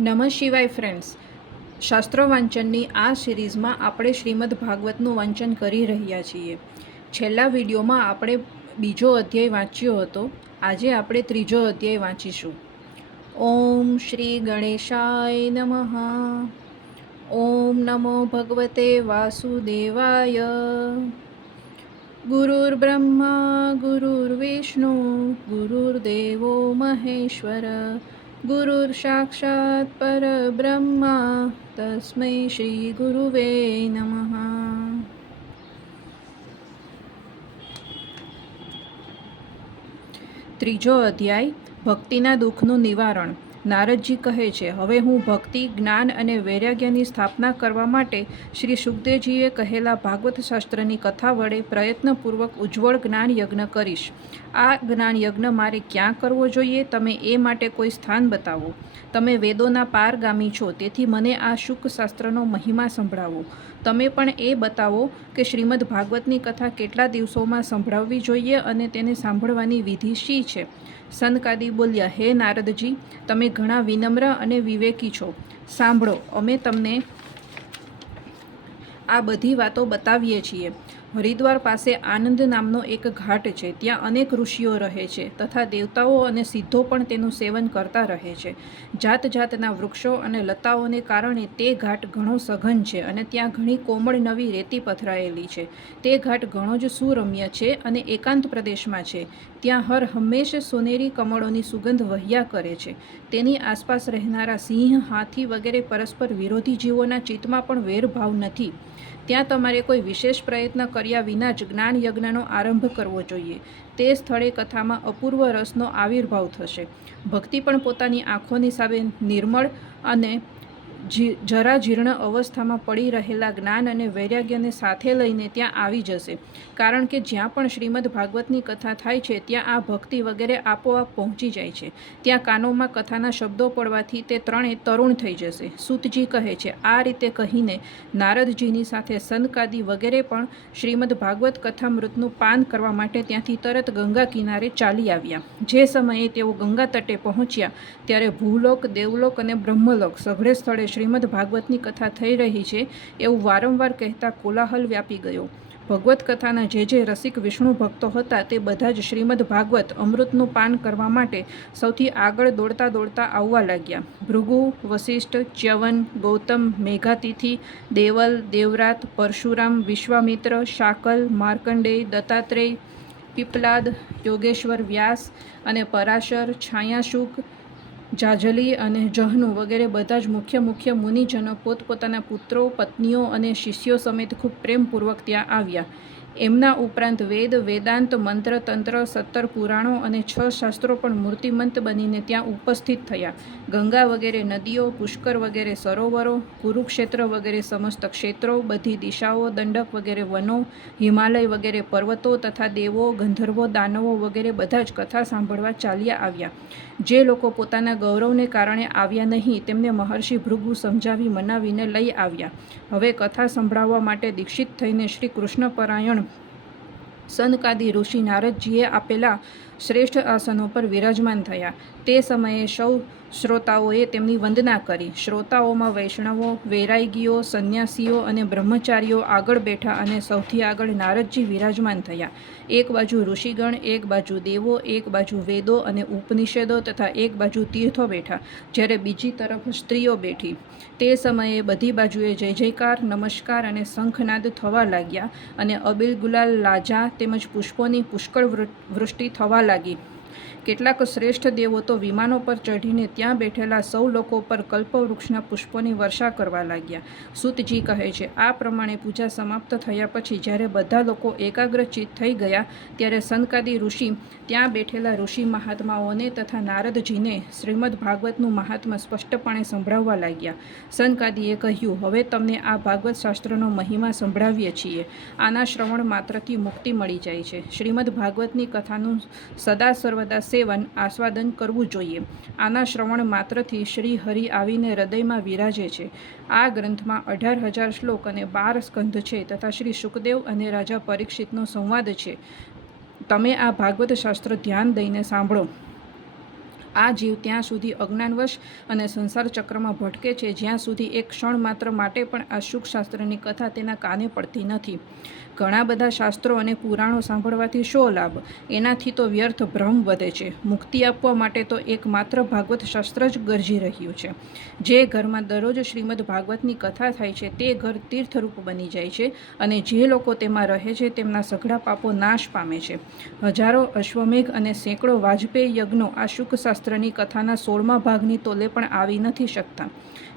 નમઃ શિવાય ફ્રેન્ડ્સ શાસ્ત્રો વાંચનની આ સિરીઝમાં આપણે શ્રીમદ ભાગવતનું વાંચન કરી રહ્યા છીએ. છેલ્લા વિડીયોમાં આપણે બીજો અધ્યાય વાંચ્યો હતો. આજે આપણે ત્રીજો અધ્યાય વાંચીશું. ઓમ શ્રી ગણેશાય નમઃ. ઓમ નમો ભગવતે વાસુદેવાય. ગુરુર્બ્રહ્મા, ગુરુર્વિષ્ણુ, ગુરુર્દેવો મહેશ્વર. ગુરુર સાક્ષાત પરબ્રહ્મા તસ્મૈ શ્રી ગુરુવે નમઃ ત્રીજો અધ્યાય ભક્તિના દુઃખનું નિવારણ. નારદજી કહે છે, હવે હું ભક્તિ, જ્ઞાન અને વૈરાગ્યની સ્થાપના કરવા માટે શ્રી સુખદેવજીએ કહેલા ભાગવત શાસ્ત્રની કથા વડે પ્રયત્નપૂર્વક ઉજ્જવળ જ્ઞાન યજ્ઞ કરીશ. આ જ્ઞાન યજ્ઞ મારે ક્યાં કરવો જોઈએ? તમે એ માટે કોઈ સ્થાન બતાવો. તમે વેદોના પારગામી છો, તેથી મને આ શુક શાસ્ત્રનો મહિમા સંભળાવો. તમે પણ એ બતાવો કે શ્રીમદ ભાગવતની કથા કેટલા દિવસોમાં સંભળાવવી જોઈએ અને તેને સાંભળવાની વિધિ શી છે? સંતકાદી બોલ્યા, હે નારદજી, તમે ઘણા વિનમ્ર અને વિવેકી છો. સાંભળો, અમે તમને આ બધી વાતો બતાવીએ છીએ. હરિદ્વાર પાસે આનંદ નામનો એક ઘાટ છે. ત્યાં અનેક ઋષિઓ રહે છે તથા દેવતાઓ અને સિદ્ધો પણ તેનું સેવન કરતા રહે છે. જાત જાતના વૃક્ષો અને લતાઓને કારણે તે ઘાટ ઘણો સઘન છે અને ત્યાં ઘણી કોમળ નવી રેતી પથરાયેલી છે. તે ઘાટ ઘણો જ સુરમ્ય છે અને એકાંત પ્રદેશમાં છે. ત્યાં હર હંમેશ સોનેરી કમળોની સુગંધ વહ્યા કરે છે. તેની આસપાસ રહેનારા સિંહ, હાથી વગેરે પરસ્પર વિરોધી જીવોના ચિત્તમાં પણ વેરભાવ નથી. ત્યાં તમારે કોઈ વિશેષ પ્રયત્ન કર્યા વિના જ જ્ઞાન યજ્ઞનો આરંભ કરવો જોઈએ. તે સ્થળે કથામાં અપૂર્વ રસનો આવિર્ભાવ થશે. ભક્તિ પણ પોતાની આંખોની સામે નિર્મળ અને જરા જીર્ણ અવસ્થામાં પડી રહેલા જ્ઞાન અને વૈરાગ્યને સાથે લઈને ત્યાં આવી જશે. કારણ કે જ્યાં પણ શ્રીમદ ભાગવતની કથા થાય છે, ત્યાં આ ભક્તિ વગેરે આપોઆપ પહોંચી જાય છે. ત્યાં કાનોમાં કથાના શબ્દો પડવાથી તે ત્રણે તરુણ થઈ જશે. સૂતજી કહે છે, આ રીતે કહીને નારદજીની સાથે સંતકાદી વગેરે પણ શ્રીમદ ભાગવત કથામૃતનું પાન કરવા માટે ત્યાંથી તરત ગંગા કિનારે ચાલી આવ્યા. જે સમયે તેઓ ગંગા તટે પહોંચ્યા, ત્યારે ભૂલોક, દેવલોક અને બ્રહ્મલોક સઘળે સ્થળે શ્રીમદ ભાગવતની કથા થઈ રહી છે એવું વારંવાર કહેતા કોલાહલ વ્યાપી ગયો. ભગવત કથાના જે જે રસિક વિષ્ણુ ભક્તો હતા તે બધા જ શ્રીમદ ભાગવત અમૃતનું પાન કરવા માટે સૌથી આગળ દોડતા દોડતા આવવા લાગ્યા. ભૃગુ, વશિષ્ઠ, ચ્યવન, ગૌતમ, મેઘાતિથિ, દેવલ, દેવરાત, પરશુરામ, વિશ્વામિત્ર, શાકલ, માર્કંડેય, દત્તાત્રેય, પીપલાદ, યોગેશ્વર વ્યાસ અને પરાશર, છાયાશુક જાજલી અને જહનુ વગેરે બધા જ મુખ્ય મુખ્ય મુનિજનો પોતપોતાના પુત્રો, પત્નીઓ અને શિષ્યો સમેત ખૂબ પ્રેમપૂર્વક ત્યાં આવ્યા. એમના ઉપરાંત વેદ, વેદાંત મંત્ર તંત્ર સત્તર પુરાણો અને છ શાસ્ત્રો પણ મૂર્તિમંત બનીને ત્યાં ઉપસ્થિત થયા. ગંગા વગેરે નદીઓ, પુષ્કર વગેરે સરોવરો, કુરુક્ષેત્ર વગેરે સમસ્ત ક્ષેત્રો, બધી દિશાઓ, દંડક વગેરે વનો, હિમાલય વગેરે પર્વતો તથા દેવો, ગંધર્વો, દાનવો વગેરે બધા જ કથા સાંભળવા ચાલ્યા આવ્યા. જે લોકો પોતાના ગૌરવને કારણે આવ્યા નહીં, તેમને મહર્ષિ ભૃગુ સમજાવી મનાવીને લઈ આવ્યા. હવે કથા સંભળાવવા માટે દીક્ષિત થઈને શ્રી કૃષ્ણ સંતકાદી ઋષિ નારદજીએ આપેલા શ્રેષ્ઠ આસનો પર વિરાજમાન થયા. તે સમયે સૌ શ્રોતાઓએ તેમની વંદના કરી. શ્રોતાઓમાં વૈષ્ણવો, વૈરાગીઓ, સંન્યાસીઓ અને બ્રહ્મચારીઓ આગળ બેઠા અને સૌથી આગળ નારદજી વિરાજમાન થયા. એક બાજુ ઋષિગણ, એક બાજુ દેવો, એક બાજુ વેદો અને ઉપનિષેદો તથા એક બાજુ તીર્થો બેઠા, જ્યારે બીજી તરફ સ્ત્રીઓ બેઠી. તે સમયે બધી બાજુએ જય જયકાર, નમસ્કાર અને શંખનાદ થવા લાગ્યા અને અબિલ ગુલાલ લાજા તેમજ પુષ્પોની પુષ્કળ વૃષ્ટિ થવા લાગી. aquí. કેટલાક શ્રેષ્ઠ દેવો તો વિમાનો પર ચઢીને ત્યાં બેઠેલા સૌ લોકો પર કલ્પવૃક્ષના પુષ્પોની વર્ષા કરવા લાગ્યા. સૂતજી કહે છે, આ પ્રમાણે પૂજા સમાપ્ત થયા પછી જ્યારે બધા લોકો એકાગ્રચિત થઈ ગયા ત્યારે સંતકાદી ઋષિ, ત્યાં બેઠેલા ઋષિ મહાત્માઓને તથા નારદજીને શ્રીમદ ભાગવતનું મહાત્મા સ્પષ્ટપણે સંભળાવવા લાગ્યા. સંતકાદીએ કહ્યું, હવે તમને આ ભાગવત શાસ્ત્રનો મહિમા સંભળાવીએ છીએ. આના શ્રવણ માત્રથી મુક્તિ મળી જાય છે. શ્રીમદ ભાગવતની કથાનું સદા સર્વદા સેવન આસ્વાદન કરવું જોઈએ. આના શ્રવણ માત્રથી શ્રી હરિ આવીને હૃદયમાં વિરાજે છે. આ ગ્રંથમાં અઢાર હજાર શ્લોક અને બાર સ્કંધ છે તથા શ્રી સુખદેવ અને રાજા પરીક્ષિતનો સંવાદ છે. તમે આ ભાગવત શાસ્ત્ર ધ્યાન દઈને સાંભળો. આ જીવ ત્યાં સુધી અજ્ઞાનવશ અને સંસાર ચક્રમાં ભટકે છે. જ્યાં સુધી એક ક્ષણ માત્ર માટે પણ આ સુખશાસ્ત્રની કથા તેના કાને પડતી નથી. ઘણા બધા શાસ્ત્રો અને પુરાણો સાંભળવાથી શો લાભ? એનાથી તો વ્યર્થ ભ્રમ વધે છે. મુક્તિ આપવા માટે તો એક માત્ર ભાગવત શાસ્ત્ર જ ગરજી રહ્યું છે. જે ઘરમાં દરરોજ શ્રીમદ ભાગવતની કથા થાય છે તે ઘર તીર્થરૂપ બની જાય છે અને જે લોકો તેમાં રહે છે તેમના સઘળા પાપો નાશ પામે છે. હજારો અશ્વમેઘ અને સેંકડો વાજપેયી યજ્ઞો આ શુકશાસ્ત્રની કથાના સોળમા ભાગની તોલે પણ આવી નથી શકતા.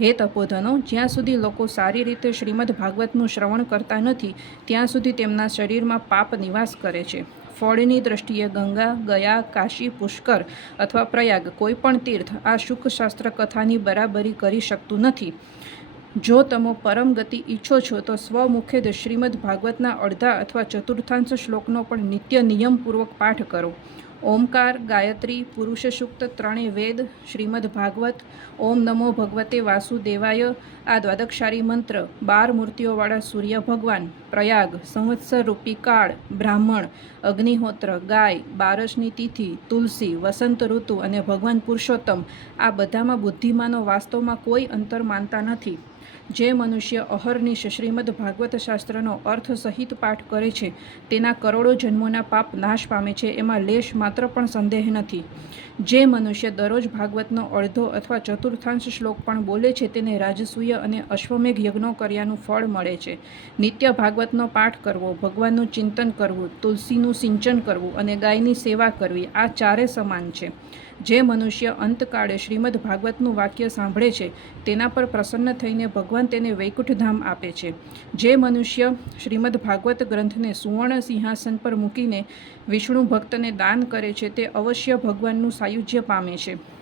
હે તપોધનો, જ્યાં સુધી લોકો સારી રીતે શ્રીમદ ભાગવતનું શ્રવણ કરતા નથી, ત્યાં સુધી તેમના શરીરમાં પાપ નિવાસ કરે છે. ફળની દ્રષ્ટિએ ગંગા, ગયા, કાશી, પુષ્કર અથવા પ્રયાગ કોઈ પણ તીર્થ આ શુકશાસ્ત્ર કથાની બરાબરી કરી શકતું નથી. જો તમે પરમ ગતિ ઈચ્છો છો, તો સ્વમુખે જ શ્રીમદ ભાગવતના અડધા અથવા ચતુર્થાંશ શ્લોકનો પણ નિત્ય નિયમપૂર્વક પાઠ કરો. ઓમકાર, ગાયત્રી પુરુષ સૂક્ત ત્રણેય વેદ, શ્રીમદ ભાગવત, ઓમ નમો ભગવતે વાસુદેવાય, આ દ્વાદક્ષારી મંત્ર, બાર મૂર્તિઓવાળા સૂર્ય ભગવાન, પ્રયાગ, સંવત્સર રૂપી કાળ, બ્રાહ્મણ, અગ્નિહોત્ર, ગાય, બારસની તિથિ, તુલસી, વસંત ઋતુ અને ભગવાન પુરુષોત્તમ, આ બધામાં બુદ્ધિમાનો વાસ્તવમાં કોઈ અંતર માનતા નથી. જે મનુષ્ય અહર્નિશ શ્રીમદ ભાગવત શાસ્ત્રનો અર્થ સહિત પાઠ કરે છે, તેના કરોડો જન્મોના પાપ નાશ પામે છે, એમાં લેશ માત્ર પણ સંદેહ નથી. જે મનુષ્ય દરરોજ ભાગવતનો અડધો અથવા ચતુર્થાંશ શ્લોક પણ બોલે છે, તેને રાજસૂય અને અશ્વમેઘ યજ્ઞો કર્યાનું ફળ મળે છે. નિત્ય ભાગવતનો પાઠ કરવો, ભગવાનનું ચિંતન કરવું, તુલસીનું સિંચન કરવું અને ગાયની સેવા કરવી આ ચારે સમાન છે. જે મનુષ્ય અંતકાળે શ્રીમદ ભાગવતનું વાક્ય સાંભળે છે, તેના પર પ્રસન્ન થઈને ભગવાન તેને વૈકુંઠધામ આપે છે. જે મનુષ્ય શ્રીમદ ભાગવત ગ્રંથને સુવર્ણ સિંહાસન પર મૂકીને વિષ્ણુ ભક્તને દાન કરે છે, તે અવશ્ય ભગવાનનું સાયુજ્ય પામે છે.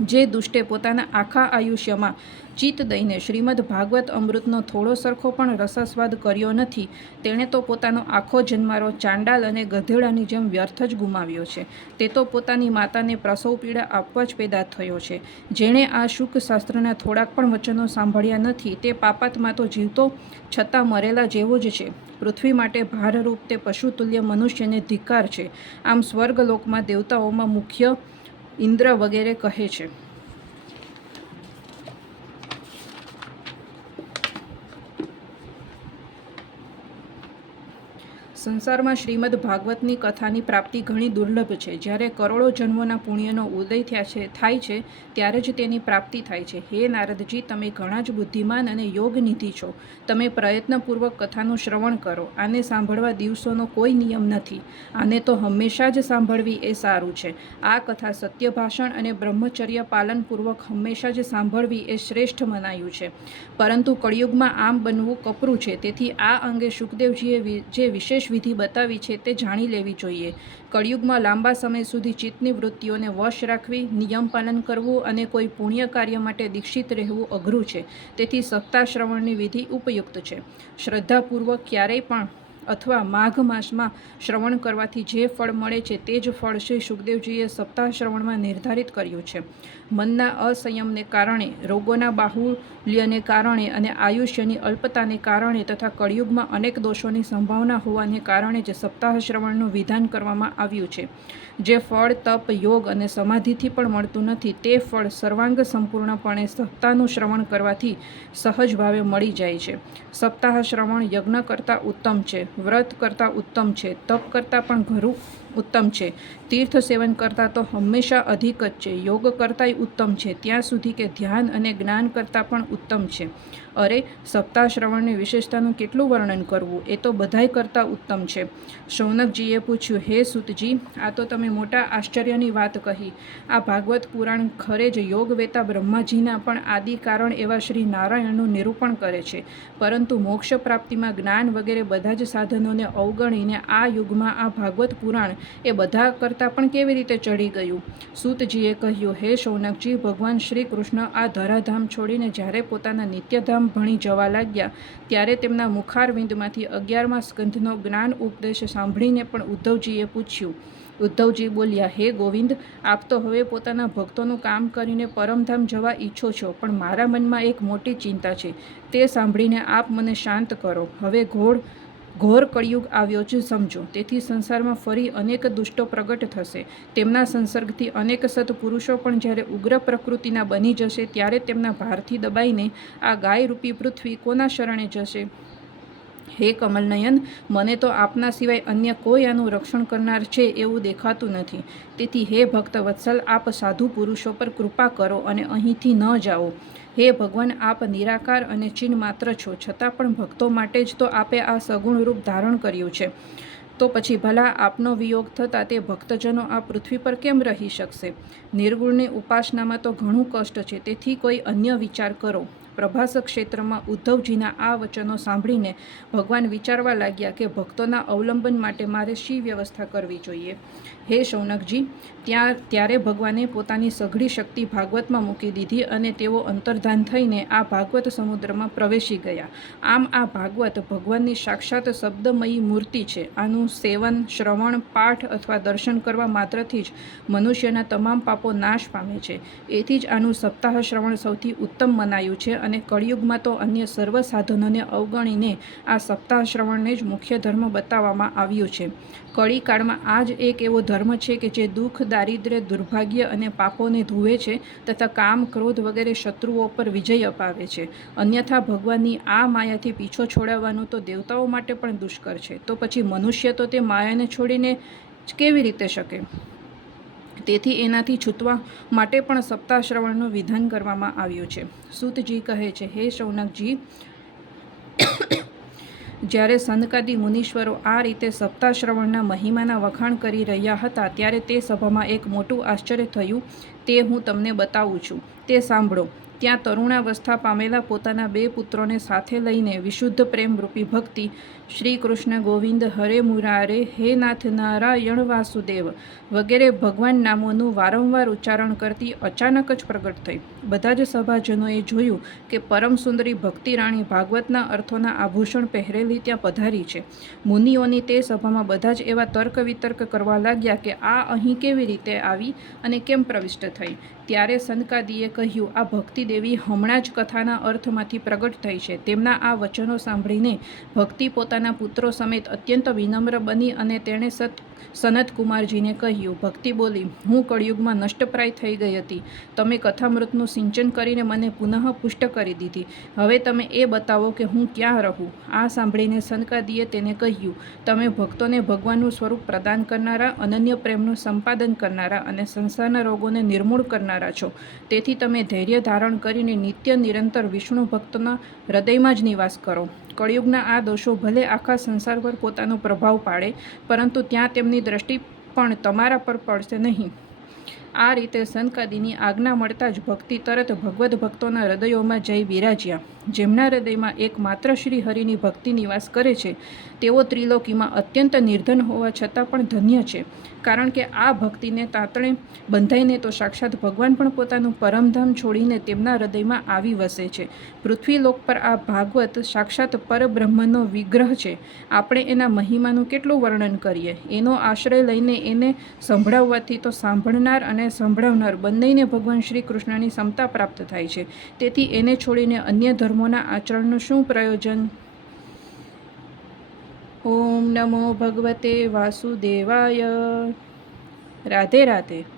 જે દુષ્ટે પોતાના આખા આયુષ્યમાં ચિત્ત દઈને શ્રીમદ ભાગવત અમૃતનો થોડો સરખો પણ રસાસ્વાદ કર્યો નથી, તેણે તો પોતાનો આખો જન્મારો ચાંડાલ અને ગધેડાની જેમ વ્યર્થ જ ગુમાવ્યો છે. તે તો પોતાની માતાને પ્રસવ પીડા આપવા જ પેદા થયો છે. જેણે આ શુક શાસ્ત્રના થોડાક પણ વચનો સાંભળ્યા નથી, તે પાપાતમાં તો જીવતો છતાં મરેલા જેવો જ છે. પૃથ્વી માટે ભારરૂપ તે પશુતુલ્ય મનુષ્યને ધિકાર છે. આમ સ્વર્ગલોકમાં દેવતાઓમાં મુખ્ય ઇન્દ્ર વગેરે કહે છે. સંસારમાં શ્રીમદ ભાગવતની કથાની પ્રાપ્તિ ઘણી દુર્લભ છે. જ્યારે કરોડો જન્મોના પુણ્યનો ઉદય થયા છે, થાય છે, ત્યારે જ તેની પ્રાપ્તિ થાય છે. હે નારદજી, તમે ઘણા જ બુદ્ધિમાન અને યોગનિધિ છો. તમે પ્રયત્નપૂર્વક કથાનું શ્રવણ કરો. આને સાંભળવા દિવસોનો કોઈ નિયમ નથી. આને તો હંમેશા જ સાંભળવી એ સારું છે. આ કથા સત્ય ભાષણ અને બ્રહ્મચર્ય પાલનપૂર્વક હંમેશા જ સાંભળવી એ શ્રેષ્ઠ મનાયું છે. પરંતુ કળિયુગમાં આમ બનવું કપરું છે. તેથી આ અંગે સુખદેવજીએ જે વિશેષ વિધિ બતાવી છે તે જાણી લેવી જોઈએ. કળિયુગમાં લાંબા સમય સુધી ચિત્તની વૃત્તિઓને વશ રાખવી, નિયમ પાલન કરવું અને કોઈ પુણ્ય કાર્ય માટે દીક્ષિત રહેવું અઘરું છે. તેથી સપ્તાહ શ્રવણની વિધિ ઉપયુક્ત છે. શ્રદ્ધાપૂર્વક ક્યારેય પણ અથવા માઘ માસમાં શ્રવણ કરવાથી જે ફળ મળે છે તે જ ફળ શ્રી સુખદેવજીએ સપ્તાહ શ્રવણમાં નિર્ધારિત કર્યું છે. મનના અસંયમને કારણે, રોગોના બાહુલ્યને કારણે અને આયુષ્યની અલ્પતાને કારણે તથા કળિયુગમાં અનેક દોષોની સંભાવના હોવાને કારણે જ સપ્તાહ શ્રવણનું વિધાન કરવામાં આવ્યું છે. જે ફળ, તપ, યોગ અને સમાધિથી પણ મળતું નથી, તે ફળ સર્વાંગ સંપૂર્ણપણે સપ્તાહનું શ્રવણ કરવાથી સહજ ભાવે મળી જાય છે. સપ્તાહ શ્રવણ યજ્ઞ કરતાં ઉત્તમ છે, વ્રત કરતાં ઉત્તમ છે, તપ કરતાં પણ ઘરું ઉત્તમ છે. તીર્થ સેવન કરતાં તો હંમેશા અધિક જ છે. યોગ કરતાંય ઉત્તમ છે. ત્યાં સુધી કે ધ્યાન અને જ્ઞાન કરતાં પણ ઉત્તમ છે. અરે, સપ્તાહ શ્રવણની વિશેષતાનું કેટલું વર્ણન કરવું? એ તો બધાય કરતાં ઉત્તમ છે. શૌનકજીએ પૂછ્યું, હે સુતજી, આ તો તમે મોટા આશ્ચર્યની વાત કહી. આ ભાગવત પુરાણ ખરે જ યોગવેતા બ્રહ્માજીના પણ આદિ કારણ એવા શ્રી નારાયણનું નિરૂપણ કરે છે. પરંતુ મોક્ષ પ્રાપ્તિમાં જ્ઞાન વગેરે બધા જ સાધનોને અવગણીને આ યુગમાં આ ભાગવત પુરાણ એ બધા કરતાં પણ કેવી રીતે ચડી ગયું? સૂતજીએ કહ્યું, હે શૌનકજી, ભગવાન શ્રી કૃષ્ણ આ ધરાધામ છોડીને જ્યારે પોતાના નિત્યધામ ભણી જવા લાગ્યા, ત્યારે તેમના મુખારવિંદમાંથી અગિયારમા સ્કંધનો જ્ઞાન ઉપદેશ સાંભળીને પણ ઉદ્ધવજીએ પૂછ્યું. ઉદ્ધવજી બોલ્યા, હે ગોવિંદ, આપ તો હવે પોતાના ભક્તોનું કામ કરીને પરમધામ જવા ઈચ્છો છો, પણ મારા મનમાં એક મોટી ચિંતા છે. તે સાંભળીને આપ મને શાંત કરો. હવે ઘોડ ઘોર કળિયુગ આવ્યો છે સમજો. તેથી સંસારમાં ફરી અનેક દુષ્ટો પ્રગટ થશે. તેમના સંસર્ગથી અનેક સત્પુરુષો પણ જ્યારે ઉગ્ર પ્રકૃતિના બની જશે, ત્યારે તેમના ભારથી દબાઈને આ ગાયરૂપી પૃથ્વી કોના શરણે જશે? હે કમલનયન, મને તો આપના સિવાય અન્ય કોઈ આનું રક્ષણ કરનાર છે એવું દેખાતું નથી. તેથી હે ભક્ત વત્સલ, આપ સાધુ પુરુષો પર કૃપા કરો અને અહીંથી ન જાઓ. હે ભગવાન, આપ નિરાકાર અને ચિન્હ માત્ર છો, છતાં પણ ભક્તો માટે જ તો આપે આ સગુણ રૂપ ધારણ કર્યું છે. તો પછી ભલા આપનો વિયોગ થતાં તે ભક્તજનો આ પૃથ્વી પર કેમ રહી શકશે? નિર્ગુણની ઉપાસનામાં તો ઘણું કષ્ટ છે, તેથી કોઈ અન્ય વિચાર કરો. પ્રભાસ ક્ષેત્રમાં ઉદ્ધવજીના આ વચનો સાંભળીને ભગવાન વિચારવા લાગ્યા કે ભક્તોના અવલંબન માટે મારે શી વ્યવસ્થા કરવી જોઈએ? હે શૌનકજી, ત્યાં ત્યારે ભગવાને પોતાની સઘળી શક્તિ ભાગવતમાં મૂકી દીધી અને તેઓ અંતર્ધાન થઈને આ ભાગવત સમુદ્રમાં પ્રવેશી ગયા. આમ આ ભાગવત ભગવાનની સાક્ષાત શબ્દમયી મૂર્તિ છે. આનું સેવન, શ્રવણ, પાઠ અથવા દર્શન કરવા માત્રથી જ મનુષ્યના તમામ પાપો નાશ પામે છે. એથી જ આનું સપ્તાહ શ્રવણ સૌથી ઉત્તમ મનાયું છે અને કળિયુગમાં તો અન્ય સર્વ સાધનોને અવગણીને આ સપ્તાહ શ્રવણને જ મુખ્ય ધર્મ બતાવવામાં આવ્યું છે. કળીકાળમાં આ જ એક એવો ધર્મ છે કે જે દુઃખ, દારિદ્ર્ય, દુર્ભાગ્ય અને પાપોને ધુવે છે તથા કામ, ક્રોધ વગેરે શત્રુઓ પર વિજય અપાવે છે. અન્યથા ભગવાનની આ માયાથી પીછો છોડાવવાનું તો દેવતાઓ માટે પણ દુષ્કર છે. તો પછી મનુષ્ય તો તે માયાને છોડીને કેવી રીતે શકે? તેથી એનાથી છૂટવા માટે પણ સપ્તાહ શ્રવણનું વિધાન કરવામાં આવ્યું છે. સૂતજી કહે છે, હે શૌનકજી જ્યારે સનકાદી મુનીશ્વરો આ રીતે સપ્તાશ્રવણના મહિમાના વખાણ કરી રહ્યા હતા, ત્યારે તે સભામાં એક મોટું આશ્ચર્ય થયું. તે હું તમને બતાવું છું. તે સાંભળો. ત્યાં તરુણાવસ્થા પામેલા પોતાના બે પુત્રોને સાથે લઈને વિશુદ્ધ પ્રેમરૂપી ભક્તિ શ્રી કૃષ્ણ ગોવિંદ, હરે મુરારે, હે નાથ નારાયણ વાસુદેવ વગેરે ભગવાન નામોનું વારંવાર ઉચ્ચારણ કરતી અચાનક જ પ્રગટ થઈ. બધા જ સભાજનોએ જોયું કે પરમ સુંદરી ભક્તિ રાણી ભાગવતના અર્થોના આભૂષણ પહેરેલી ત્યાં પધારી છે. મુનિઓની તે સભામાં બધા જ એવા તર્ક વિતર્ક કરવા લાગ્યા કે આ અહીં કેવી રીતે આવી અને કેમ પ્રવિષ્ટ થઈ? ત્યારે સનકાદીએ કહ્યું, આ ભક્તિ દેવી હમણાં જ કથાના અર્થમાંથી પ્રગટ થઈ છે. તેમના આ વચનો સાંભળીને ભક્તિ પોતાના પુત્રો સમેત અત્યંત વિનમ્ર બની અને તેણે સત સનત કુમારજીને કહ્યું, ભક્તિ બોલી, હું કળિયુગમાં નષ્ટપ્રાય થઈ ગઈ હતી. તમે કથામૃતનું સિંચન કરીને મને પુનઃ પુષ્ટ કરી દીધી. હવે તમે એ બતાવો કે હું ક્યાં રહું. આ સાંભળીને સનકાદીએ તેને કહ્યું, તમે ભક્તોને ભગવાનનું સ્વરૂપ પ્રદાન કરનારા, અનન્ય પ્રેમનું સંપાદન કરનારા અને સંસારના રોગોને નિર્મૂળ કરનારા છો. તેથી તમે ધૈર્ય ધારણ કરીને નિત્ય નિરંતર વિષ્ણુ ભક્તના હૃદયમાં જ નિવાસ કરો. કળિયુગના આ દોષો ભલે આખા સંસાર પર પોતાનો પ્રભાવ પાડે, પરંતુ ત્યાં તેમની દ્રષ્ટિ પણ તમારા પર પડશે નહીં. આ રીતે સંતકાદીની આજ્ઞા મળતા જ ભક્તિ તરત ભગવદ્ ભક્તોના હૃદયોમાં જઈ બિરાજ્યા જેમના હૃદયમાં એક માત્ર શ્રી હરિની ભક્તિ નિવાસ કરે છે, તેઓ ત્રિલોકીમાં અત્યંત નિર્ધન હોવા છતાં પણ ધન્ય છે. કારણ કે આ ભક્તિને તાતણે બંધાઈને તો સાક્ષાત ભગવાન પણ પોતાનું પરમધામ છોડીને તેમના હૃદયમાં આવી વસે છે. પૃથ્વીલોક પર આ ભાગવત સાક્ષાત પરબ્રહ્મનો વિગ્રહ છે. આપણે એના મહિમાનું કેટલું વર્ણન કરીએ? એનો આશ્રય લઈને એને સંભળાવવાથી તો સાંભળનાર અને સંભળાવનાર બંનેને ભગવાન શ્રી કૃષ્ણની ક્ષમતા પ્રાપ્ત થાય છે. તેથી એને છોડીને અન્ય ધર્મોના આચરણનું શું પ્રયોજન? ઓમ નમો ભગવતે વાસુદેવાય. રાધે રાધે.